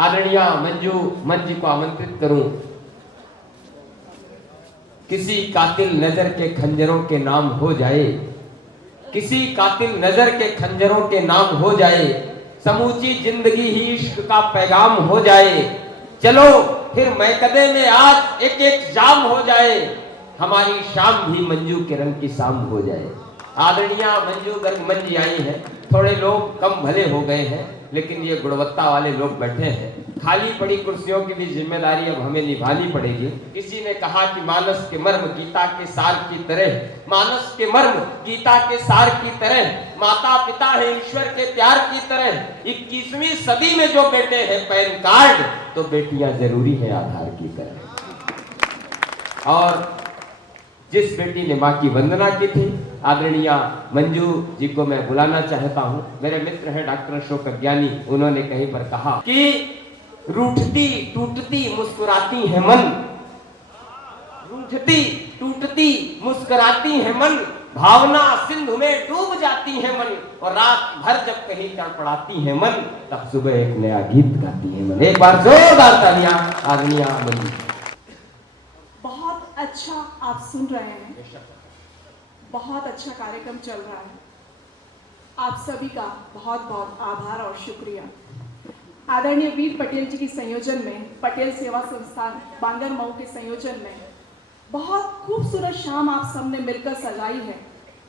आदरणीय मंजू मंच जी को आमंत्रित करूं। किसी कातिल नजर के खंजरों के नाम हो जाए, किसी कातिल नजर के खंजरों के नाम हो जाए, समूची जिंदगी ही इश्क का पैगाम हो जाए। चलो फिर मैकदे में आज एक एक जाम हो जाए, हमारी शाम भी मंजू के रंग की शाम हो जाए। आदरणीय मंजू गर्ग मंच जी आई हैं। थोड़े लोग कम भले हो गए हैं, लेकिन ये गुणवत्ता वाले लोग बैठे हैं। खाली पड़ी कुर्सियों की भी जिम्मेदारी अब हमें निभानी पड़ेगी। किसी ने कहा कि मानस के मर्म गीता के सार की तरह, मानस के मर्म गीता के सार की तरह, माता पिता है ईश्वर के प्यार की तरह। 21वीं सदी में जो बेटे हैं पैन कार्ड, तो बेटियां जरूरी है आधार की तरह। और जिस बेटी ने मां की वंदना की थी, आदरणीय मंजू जी को मैं बुलाना चाहता हूं। मेरे मित्र हैं डॉक्टर अशोक अज्ञानी, उन्होंने कहीं पर कहा कि रूठती टूटती मुस्कुराती है मन, रूठती टूटती मुस्कुराती है मन, भावना सिंधु में डूब जाती है मन, और रात भर जब कहीं तड़पड़ाती है मन, तब सुबह एक नया गीत गाती है मन। एक बार जोरदार तालियां आदरणीय मंजू। बहुत अच्छा आप सुन रहे हैं, बहुत अच्छा कार्यक्रम चल रहा है। आप सभी का बहुत बहुत आभार और शुक्रिया। आदरणीय वीर पटेल जी के संयोजन में, पटेल सेवा संस्थान बांगर मऊ के संयोजन में बहुत खूबसूरत शाम आप सबने मिलकर सजाई है।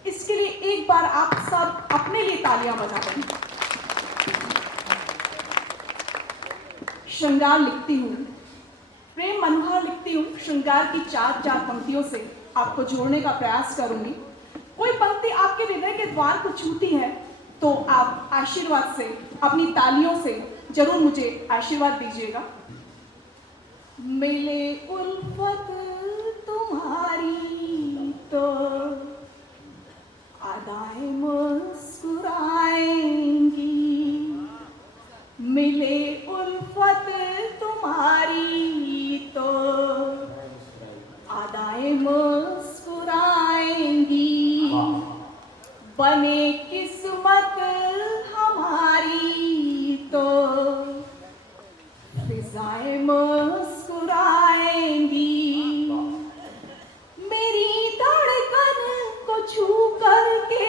इसके लिए एक बार आप सब अपने लिए तालियां बजा दें। श्रृंगार लिखती हूँ, प्रेम मनोहर लिखती हूँ। श्रृंगार की चार चार पंक्तियों से आपको जोड़ने का प्रयास करूंगी। कोई पंक्ति आपके हृदय के द्वार को छूती है तो आप आशीर्वाद से, अपनी तालियों से जरूर मुझे आशीर्वाद दीजिएगा। मिले उल्फत तुम्हारी तो अदाएं मुस्कुराएंगी, मिले उल्फत तुम्हारी तो अदाएं मुस्कुराएंगी, बने किस्मत हमारी तो फिजाएं मुस्कुराएंगी। मेरी धड़कन को छू करके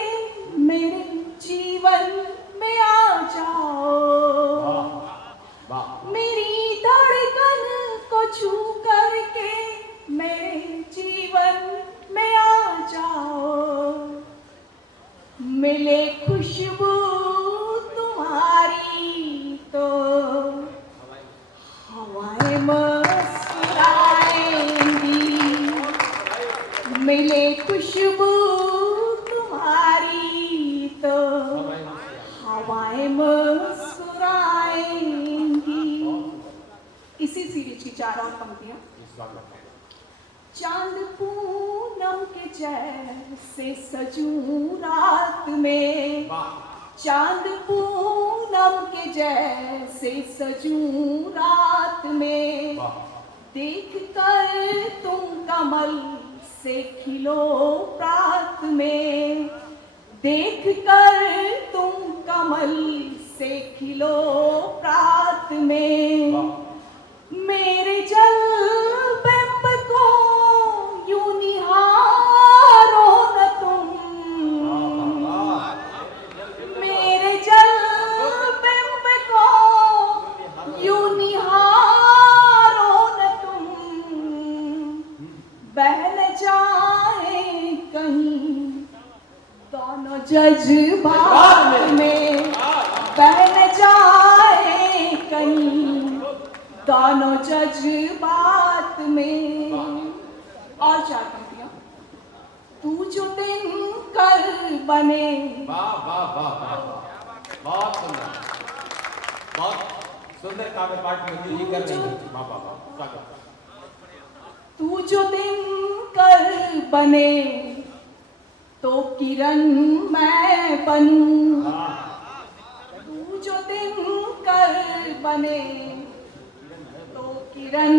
मेरे जीवन में आ जाओ, मेरी धड़कन को छू करके मेरे जीवन में आ जाओ। मिले खुशबू तुम्हारी तो हवाएं मुस्कुराएंगी, मिले खुशबू तुम्हारी तो हवाएं मुस्कुराएंगी। इसी सीरीज की चार और पंक्तियां। चांद पूनम के जैसे सजूं रात में, चांद पूनम के जैसे सजूं रात में, देख कर तुम कमल से खिलो प्रात में, देख कर तुम कमल से खिलो प्रात में। मेरे जलबिंब को यूं निहारो न तुम, मेरे जलबिंब को यूं निहारो न तुम, बह न जाए कहीं दोनों जज्बात में, बह न जाए कहीं दोनों जज्बात में। और चार पंक्तियां। तू जो दिन कल बने, वाह वाह वाह वाह, बहुत सुंदर, बहुत सुंदर काव्य पाठ में जी कर रही हैं। वाह वाह वाह, स्वागत। तू जो दिन कल बने तो किरण मैं बनूं, तू जो दिन कल बने तो किरण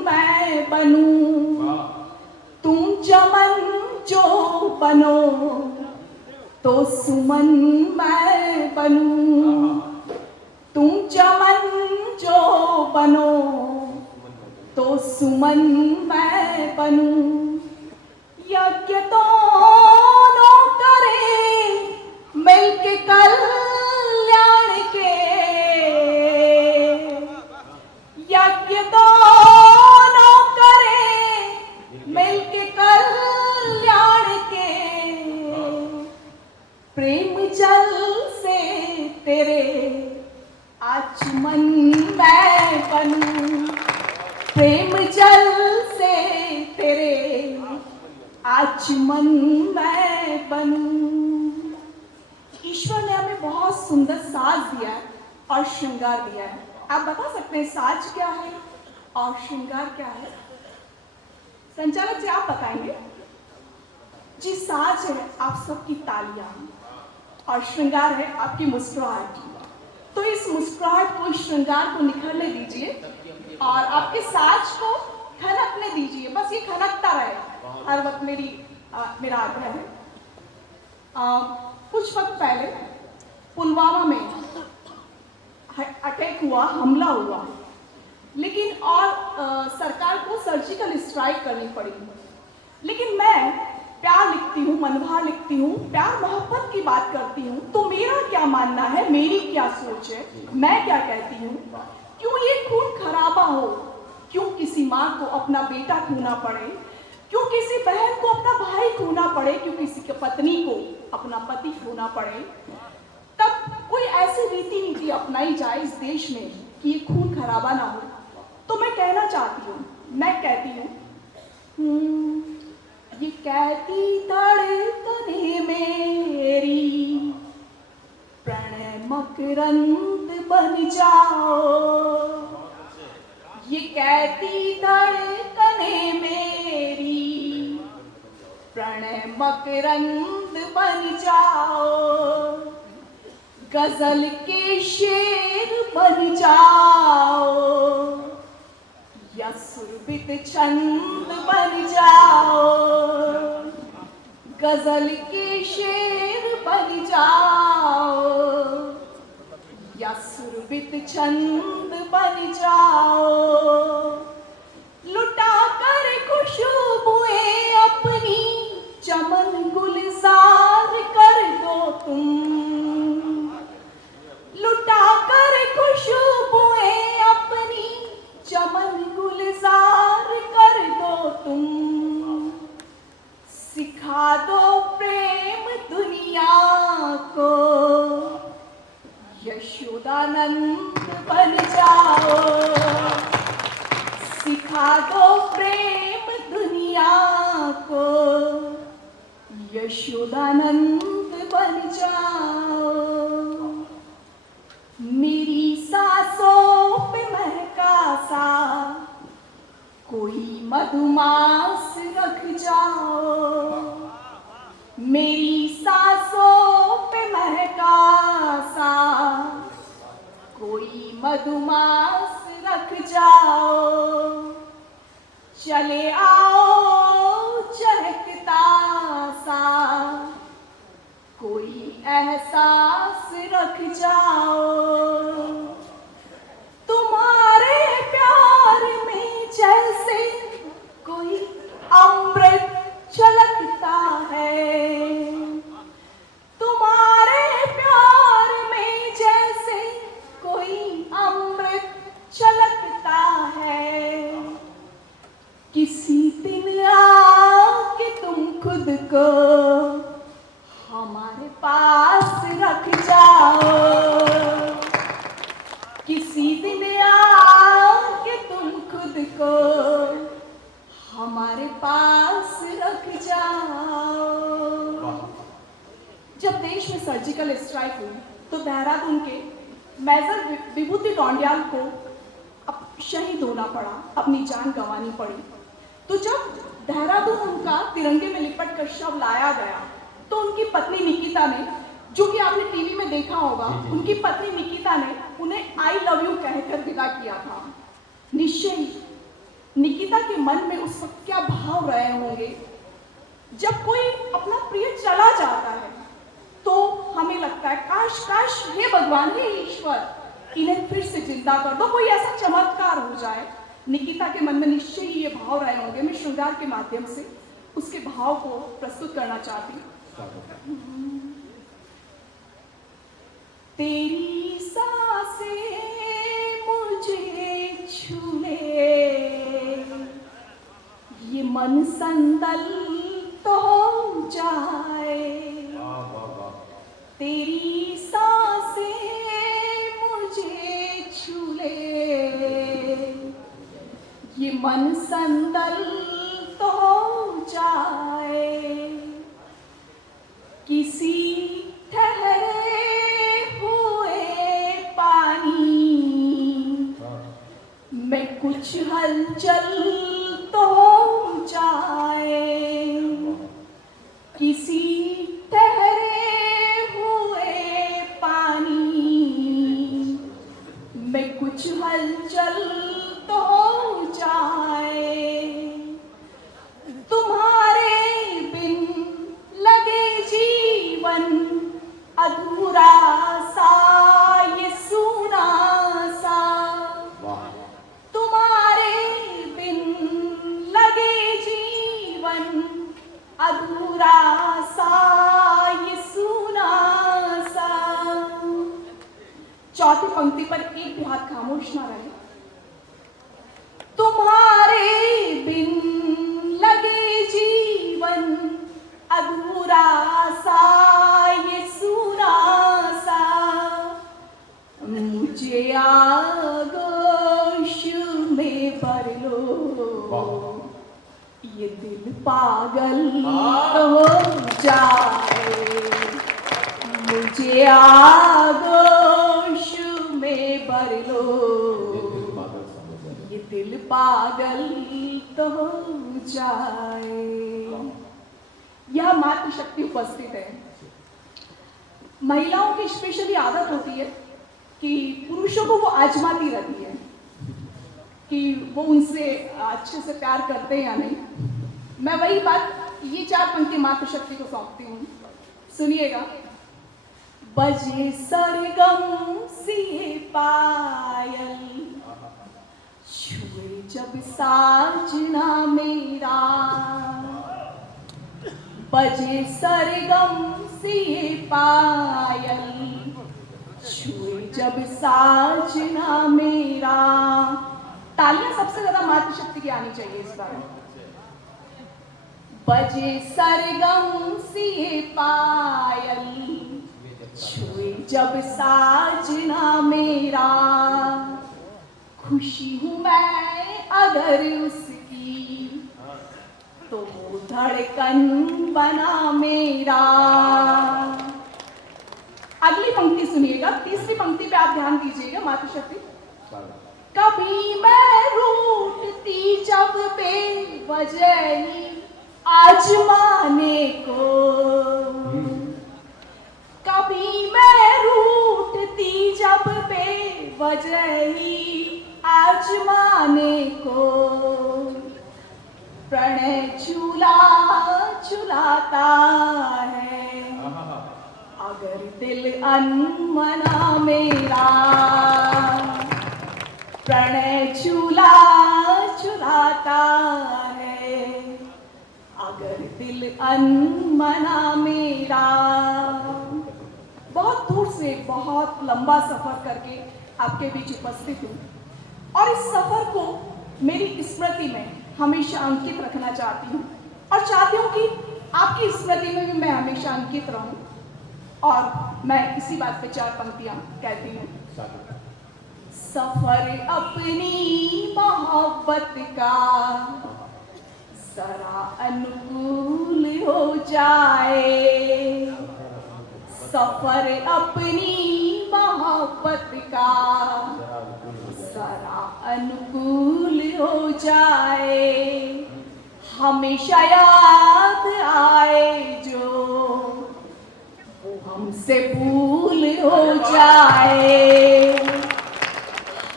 मैं बनूं, तुम चमन जो बनो तो सुमन मैं बनूं, तुम चमन जो बनो तो सुमन मैं बनूं, यज्ञ दोनों करें मिलके कल्याण के, यज्ञ दोनों करें मिलके कल्याण के, प्रेम जल से तेरे आचमन मैं बनूं, प्रेम जल से तेरे आचमन मैं बनूं। ईश्वर ने हमें बहुत सुंदर साज दिया है और श्रृंगार दिया है। आप बता सकते हैं साज क्या है और श्रृंगार क्या है? संचालक जी आप बताएंगे। जी साज है आप सबकी तालियां और श्रृंगार है आपकी मुस्कुराहट। तो इस मुस्कुराहट को, इस श्रृंगार को निखरने दीजिए और आपके साज को खनकने दीजिए। बस ये खनकता रहे हर वक्त, मेरा आग्रह है। कुछ वक्त पहले पुलवामा में अटैक हुआ, हमला हुआ, लेकिन सरकार को सर्जिकल स्ट्राइक करनी पड़ी। लेकिन मैं प्यार लिखती हूँ, मनभार लिखती हूँ, प्यार मोहब्बत की बात करती हूँ। तो मेरा क्या मानना है, मेरी क्या सोच है, मैं क्या कहती हूँ? क्यों ये खून खराबा हो? क्यों किसी माँ को अपना बेटा खोना पड़े? क्यों किसी बहन को अपना भाई खोना पड़े? क्यों किसी की पत्नी को अपना पति खोना पड़े? तब कोई ऐसी रीति नीति अपनाई जाए इस देश में कि ये खून खराबा ना हो। तो मैं कहना चाहती हूँ, मैं कहती हूँ, ये कहती धड़कने मेरी प्रणय मकरंद बन जाओ, ये कहती धड़कने मेरी प्रणय मकरंद बन जाओ, गजल के शेर बन जाओ या सुरभित छंद बन जाओ, गजल के शेर बन जाओ या सुरभित छंद बन जाओ, लुटा कर खुशबुएं अपनी चमन गुलजार कर दो तुम, लुटा कर खुशबुएं अपनी चमन गुलजार कर दो तुम, सिखा दो प्रेम दुनिया को, यशोदानंद बन जाओ, सिखा दो प्रेम दुनिया को, यशोदानंद बन जाओ, मेरी सांसों पे महका सा कोई मधुमास रख जाओ, मेरी सांसों पे महका सा कोई मधुमास रख जाओ, चले आओ चहकता सा कोई एहसास रख जाओ, तुम्हारे प्यार में जैसे कोई अमृत छलकता है, तुम्हारे प्यार में जैसे कोई अमृत छलकता है, किसी दिन आके तुम खुद को हमारे पास रख जाओ, किसी दिन आके तुम खुद को हमारे पास रख जाओ। जब देश में सर्जिकल स्ट्राइक हुई तो देहरादून के मेजर विभूति टोंडियाल को अब शहीद होना पड़ा, अपनी जान गंवानी पड़ी। तो जब देहरादून उनका तिरंगे में लिपट कर शव लाया गया तो उनकी पत्नी निकिता ने, जो कि आपने टीवी में देखा होगा, उनकी पत्नी निकिता ने उन्हें आई लव यू कहकर विदा किया था। निश्चय ही निकिता के मन में उस वक्त क्या भाव रहे होंगे। जब कोई अपना प्रिय चला जाता है तो हमें लगता है काश काश हे भगवान, हे ईश्वर, इन्हें फिर से जिंदा कर दो, कोई ऐसा चमत्कार हो जाए। निकिता के मन में निश्चय ही ये भाव रहे होंगे। मैं श्रृंगार के माध्यम से उसके भाव को प्रस्तुत करना चाहती हूँ। तेरी सांसें मुझे छूले, ये मन संदल तो हो जाए। तेरी सांसें मुझे छूले, ये मन संदल तो हो जाए। किसी ठहरे हुए पानी में कुछ हलचल तो हो जाए। किसी ठहरे हुए पानी में कुछ हलचल तो हो जाए। तुम्हारे बिन लगे जीवन अधूरा सा, ये सूना सा। तुम्हारे बिन लगे जीवन अधूरा सा, ये सूना सा। चौथी पंक्ति पर एक भी हाथ खामोश ना रहे। तुम्हारे बिन लगे जीवन अधूरा सा, ये सूना सा। मुझे आगोश में भर लो, ये दिल पागल हो जाए। मुझे आगोश में भर लो, ये दिल पागल तो हो जाए। यह मातृशक्ति उपस्थित है। महिलाओं की स्पेशली आदत होती है कि पुरुषों को वो आजमाती रहती है कि वो उनसे अच्छे से प्यार करते हैं या नहीं। मैं वही बात ये 4 पंक्ति मातृशक्ति को सौंपती हूँ, सुनिएगा। बजे सरगम सी पायल, छुए जब साजना मेरा। बजे सरगम सी पायल, छुए जब साजना मेरा। तालियां सबसे ज्यादा मातृशक्ति की आनी चाहिए इस बार। बजे सरगम सी पायल, छुए जब साजना मेरा। खुशी हूं मैं अगर उसकी, तो वो धड़कन बना मेरा। अगली पंक्ति सुनिएगा, तीसरी पंक्ति पे आप ध्यान दीजिएगा मातृशक्ति। कभी मैं रूठती जब बेवजह आजमाने को, कभी मैं रूठती जब बेवजह आजमाने को। प्रणय झूला झुलाता है अगर दिल अनमना मेरा। प्रणय झूला झुलाता है अगर दिल अनमना मेरा। बहुत दूर से बहुत लंबा सफर करके आपके बीच उपस्थित हूँ और इस सफर को मेरी स्मृति में हमेशा अंकित रखना चाहती हूँ और चाहती हूँ कि आपकी स्मृति में भी मैं हमेशा अंकित रहूं। और मैं इसी बात पे 4 पंक्तियां कहती हूँ। सफर अपनी मोहब्बत का जरा अनुकूल हो जाए। सफर अपनी मोहब्बत का जरा अनुकूल हो जाए। हमेशा याद आए जो वो हमसे भूल हो जाए।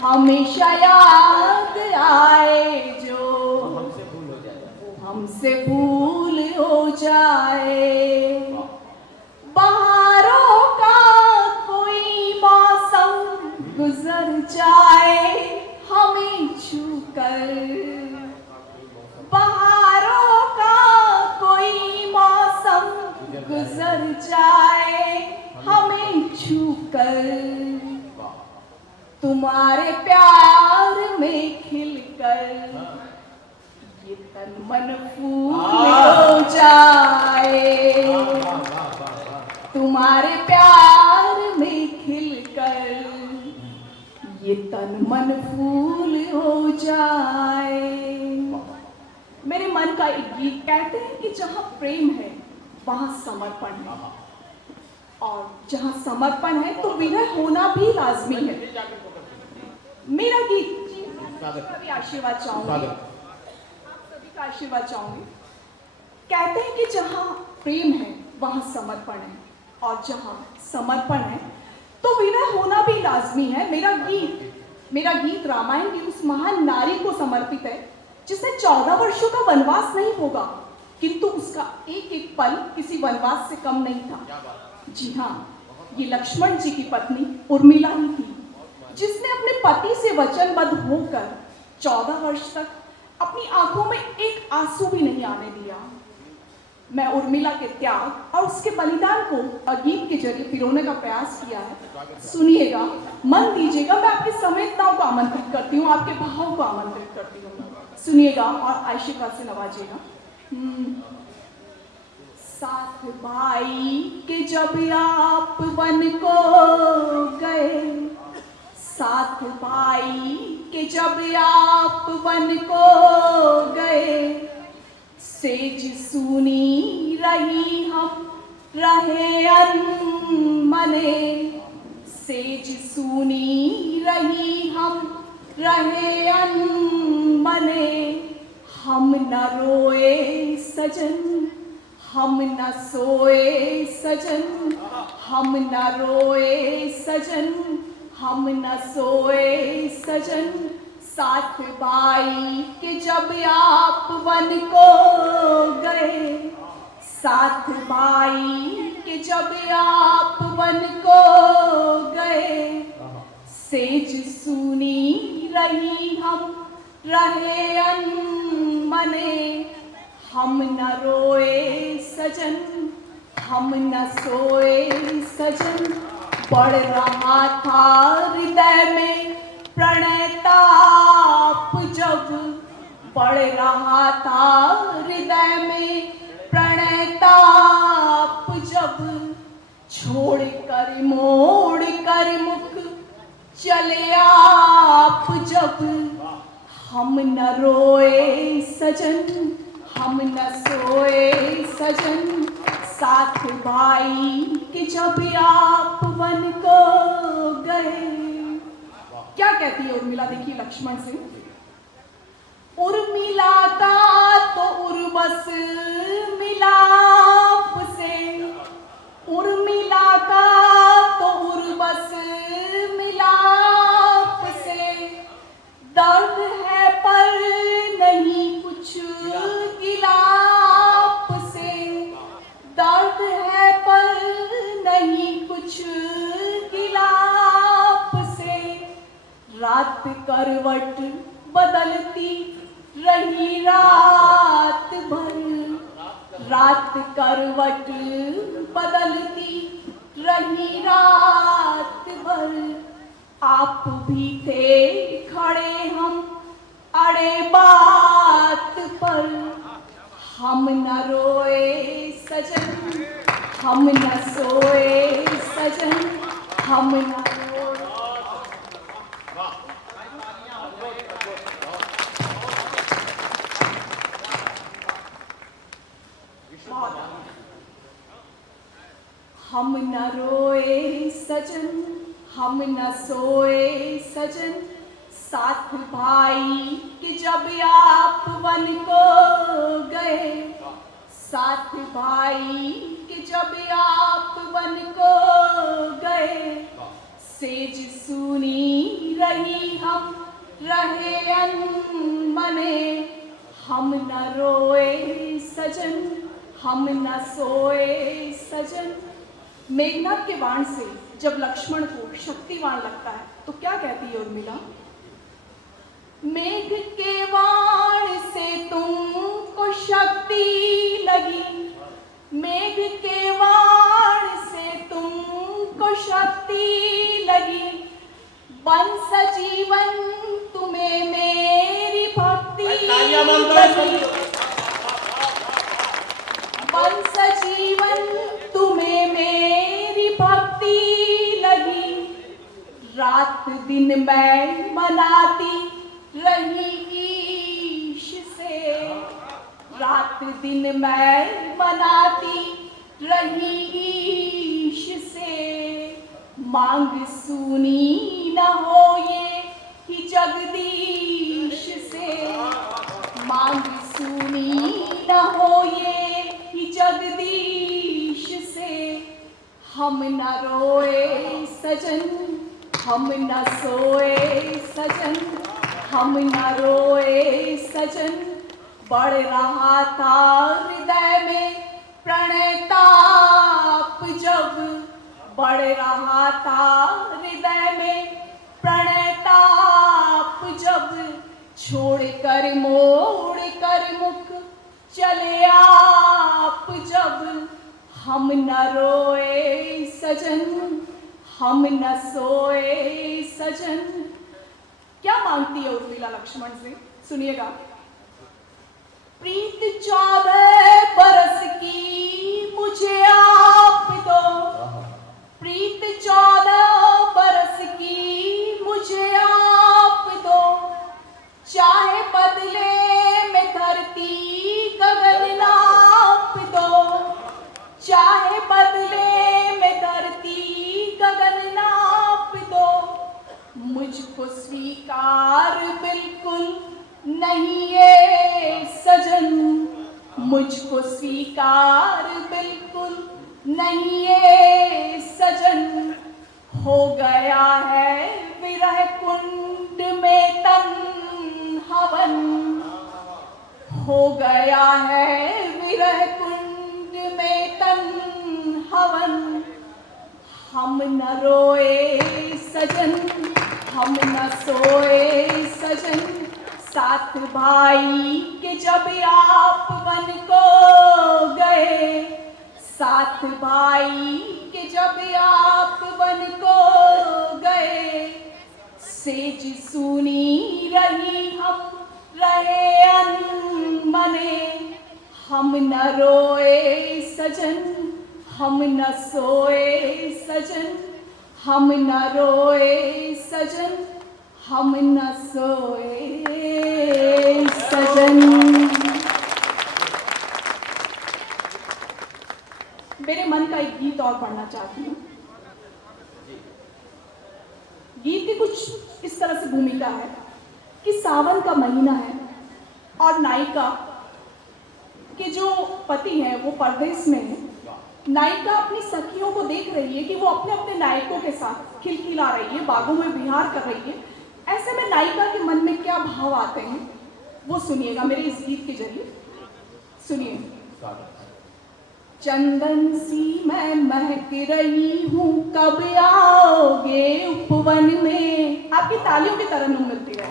हमेशा याद आए जो वो हमसे भूल हो जाए। बहारों का कोई मौसम गुजर तुम्हारे प्यार में खिलकर ये तन मन फूल हो जाए, तुम्हारे प्यार में खिलकर ये तन मन फूल हो जाए। मेरे मन का एक गीत कहते हैं कि जहां प्रेम है वहां समर्पण है, और जहां समर्पण है तो विनय होना भी लाजमी है। मेरा गीत आपका भी आशीर्वाद चाहूंगी, आप सभी का आशीर्वाद चाहूंगी। कहते हैं कि जहां प्रेम है वहां समर्पण है, और जहां समर्पण है तो विनय होना भी लाजमी है। मेरा गीत रामायण की उस महान नारी को समर्पित है जिसने 14 वर्षों का वनवास नहीं भोगा, किंतु उसका एक एक पल किसी वनवास से कम नहीं था। जी हाँ, ये लक्ष्मण जी की पत्नी उर्मिला ही थी, जिसने अपने पति से वचनबद्ध होकर 14 वर्ष तक अपनी आंखों में एक आंसू भी नहीं आने दिया। मैं उर्मिला के त्याग और उसके बलिदान को गीत के जरिए पिरोने का प्रयास किया है। सुनिएगा, मन दीजिएगा। मैं आपकी संवेदनाओं को आमंत्रित करती हूँ, आपके भावों को आमंत्रित करती हूँ। सुनिएगा और आशीर्वाद से नवाजिएगा। साथ भाई के जब आप वन को गए, साथ भाई के जब आप वन को गए, सेज सुनी रही हम रहे अनमने, सेज सुनी रही हम रहे अनमने, हम न रोए सजन, हम न सोए सजन, हम न रोए सजन, हम न सोए सजन। साथ भाई के जब आप वन को गए, साथ भाई के जब आप वन को गए, सेज सुनी रही हम रहे अनमने, हम न रोए सजन, हम न सोए सजन। बढ़ रहा था हृदय में प्रणयताप जब, बढ़ रहा था हृदय में प्रणयताप जब, छोड़ कर मोड़ कर मुख चले आप जब, हम न रोए सजन, हम न सोए सजन। साथ भाई के जब आप वन को गए। क्या कहती है उर्मिला, देखिए लक्ष्मण से। उर्मिला का तो उर्वस मिलाप से, उर्मिला का तो उर्वस मिलाप से, दर्द है पर नहीं कुछ गिलाप से, दर्द है पर नहीं कुछ गिलाप से। रात करवट बदलती रही रात भर, रात करवट बदलती रही रात भर। आप भी थे खड़े हम अड़े बात पर, हम न रोए सजन, हम न सोए सजन, हम न हम न रोए सजन, हम न सोए सजन। साथ भाई के जब आप वन को गए, साथ भाई के जब आप वन को गए, सेज सुनी रही हम रहे अनमने, हम न रोए सजन, हम न सोए सजन। मेघनाथ के बाण से जब लक्ष्मण को शक्तिवान लगता है तो क्या कहती है उर्मिला? मेघ के बाण से तुमको शक्ति लगी, मेघ के बाण से तुमको शक्ति लगी, बंस सजीवन तुम्हें मेरी भक्ति बन सजीवन तुम्हें मेरी भक्ति लगी, रात दिन मैं मनाती रही ईश से, रात दिन मैं मनाती रही ईश से, मांग सुनी न हो ये कि जगदीश से, मांग सुनी न हो ये कि जगदीश से, हम न रोए सजन हम न सोए सजन, हम न रोए सजन, बढ़ रहा था हृदय में प्रणय ताप जब, बढ़ रहा था हृदय में प्रणय ताप जब, छोड़ कर मोड़ कर मुख चले आप जब, हम न रोए सजन हम न सोए सजन। क्या मांगती है उर्मिला लक्ष्मण से, सुनिएगा। प्रीत 14 बरस की मुझे आप दो, प्रीत 14 बरस की मुझे आप दो, चाहे बदले में धरती गगन नाप दो, चाहे बदले में धरती गगन नाप दो, मुझको स्वीकार बिल्कुल नहीं ये सजन, मुझको स्वीकार बिल्कुल नहीं ये सजन, हो गया है विरह कुंड में तन हवन, हो गया है विरह कुंड में तन हवन, हम न रोए सजन हम न सोए सजन, साथ भाई के जब आप वन को गए, साथ भाई के जब आप वन को गए, सेज सुनी रही हम रहे अनमने, हम न रोए सजन हम न सोए सजन, हम न रोए सजन हम न सोए सजन। मेरे मन का एक गीत और पढ़ना चाहती हूँ। गीत की कुछ इस तरह से भूमिका है कि सावन का महीना है और नायिका के जो पति हैं वो परदेश में है। नायिका अपनी सखियों को देख रही है कि वो अपने अपने नायकों के साथ खिलखिला रही है, बागों में विहार कर रही है। ऐसे में नायिका के मन में क्या भाव आते हैं वो सुनिएगा मेरे इस गीत के जरिए। सुनिए। चंदन सी मैं महक रही हूँ, कब आओगे उपवन में। आपकी तालियों की तरन्नुम मिलती है।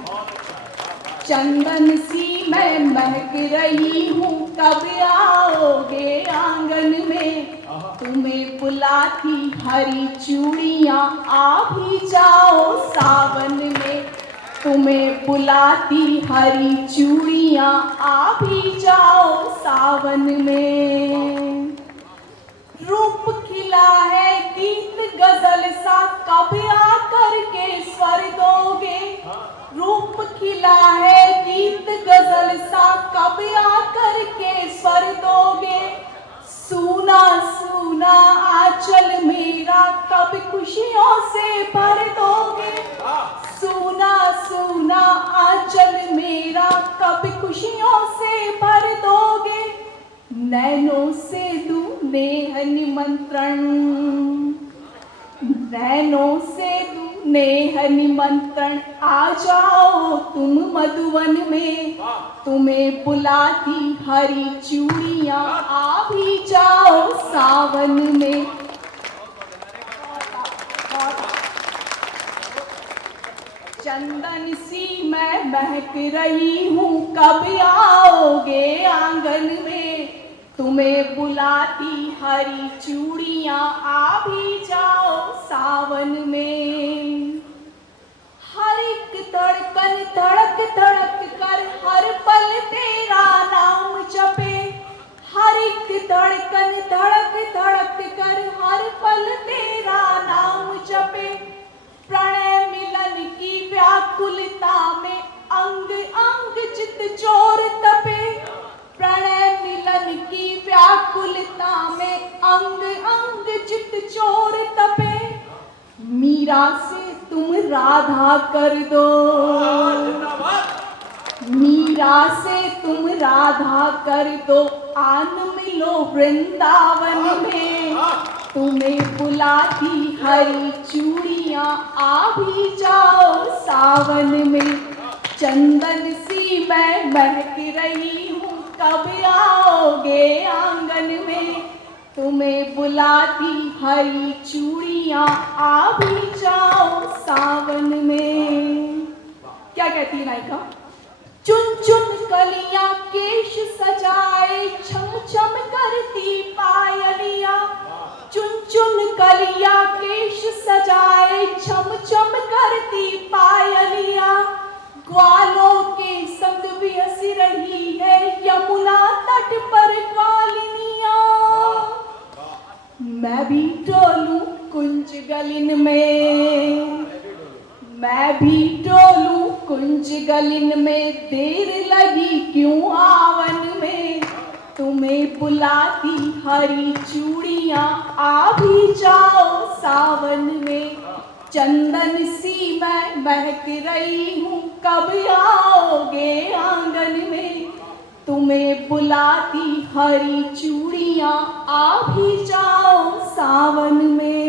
चंदन सी मैं महक रही हूँ, कब आओगे आंगन में। तुम्हें बुलाती हरी चूड़ियाँ, आ भी जाओ सावन में। तुम्हें बुलाती हरी चूड़ियाँ, आ भी जाओ सावन में। रूप खिला है गीत गजल सा, कब आकर के स्वर दोगे। रूप खिला है गीत गजल सा, कब आकर के स्वर दोगे। सूना सूना आंचल मेरा, कब खुशियों से भर दोगे। सूना सूना आंचल मेरा, कब खुशियों से भर दोगे। नैनों से दूं नेह निमंत्रण, नैनों से दूं नेह निमंत्रण। आ जाओ तुम मधुवन में, तुम्हें बुलाती हरी चूड़ियाँ, आ भी जाओ सावन में। चंदन सी मैं महक रही हूँ, कब आओगे आंगन में। तुम्हें बुलाती हरी चूड़ियाँ, आ भी जाओ सावन में। हर धड़कन धड़क धड़क कर हर पल तेरा नाम जपे, हर एक धड़कन धड़क धड़क कर हर पल तेरा नाम जपे। प्रणय मिलन की व्याकुलता में अंग अंग चित चोर तपे, प्रणय मिलन की व्याकुलता में अंग अंग चित चोर तपे। मीरा से तुम राधा कर दो, मीरा से तुम राधा कर दो, आन मिलो वृंदावन में। तुम्हें बुलाती हरी चूड़ियां, आ भी जाओ सावन में। चंदन सी मैं महक रही हूँ, कब आओगे आंगन में। तुम्हें बुलाती हरी चूड़ियां, आ भी जाओ सावन में। क्या कहती है नायिका? चुन चुन कलियां केश सजाए, छम छम करती पायलियां। चुन चुन कलियां केश सजाए, छम छम करती पायलियां। ग्वालों के संग भी हंस रही है यमुना तट पर ग्वालिनियां। मैं भी डोलूं कुंज गलिन में, मैं भी डोलूं कुंज गलिन में। देर लगी क्यों आवन में। तुम्हें बुलाती हरी चूड़ियां, आ भी जाओ सावन में। चंदन सी मैं महक रही हूँ, कब आओगे आंगन में। तुम्हें बुलाती हरी चूड़ियां, आ भी जाओ सावन में।